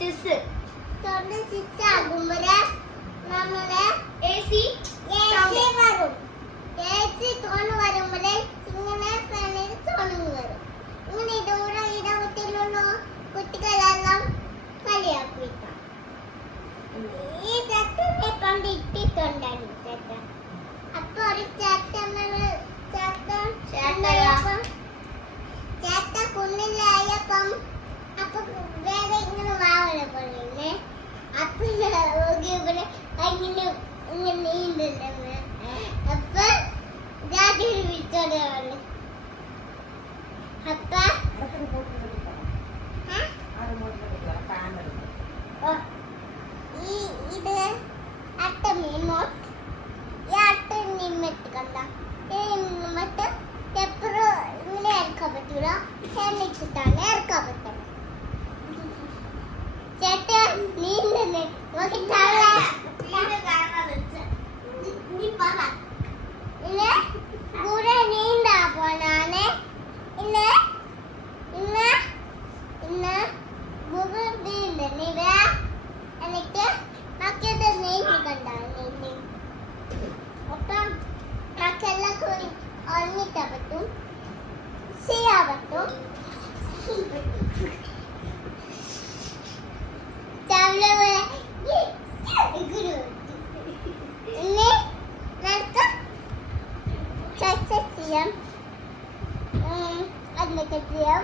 സിസ് ആകുമ്പോഴേ നമ്മള് AC വരും. AC തോന്നു വരുമ്പോഴേ ഇങ്ങനെ ഫ്രണ്ടിൽ തോന്നു വരും. ഇങ്ങനെ ഇതോടെ ഇടവത്തിലുള്ള കുട്ടികളെല്ലാം കളിയാക്കിട്ട ഈ ചട്ടനെ കണ്ടിട്ടുണ്ടായിരുന്നു ചേട്ടൻ. അപ്പൊ ഒരു ചേട്ടൻ കുന്നിലായപ്പം അപ്പൊ വേറെ ഇങ്ങനെ വാവളെ പോലെന്നെ അപ്പൊ ഇവിടെ ഇങ്ങനെ ഇങ്ങനെ നീന്തുന്നു. അപ്പൊ ജാതി വിളിച്ചോടെ വന്നു. അപ്പൊ ഇത് അട്ട മീമോട്ട് ഈ അട്ട നിമ്മിട്ട് കണ്ട മറ്റേ എപ്പോഴും ഇങ്ങനെ ഇറക്കാൻ പറ്റൂല. ഹെൽമെറ്റിട്ടാണ് ഇറക്കാൻ പറ്റും. ചേട്ടാ നീന്തല്ലേ കൂടെ നീന്താ പോനാണ് ഇന്ന് ഇന്ന് ഇന്ന് ഗൂഗിൾ നീന്ത എന്നിട്ട് മക്കത് നീന്തി കണ്ടാണ് നീന്തി. അപ്പം മക്കെല്ലാം ഉറങ്ങിട്ടാ പറ്റും ചെയ്യാൻ പറ്റും. അതിനൊക്കെ ചെയ്യാം.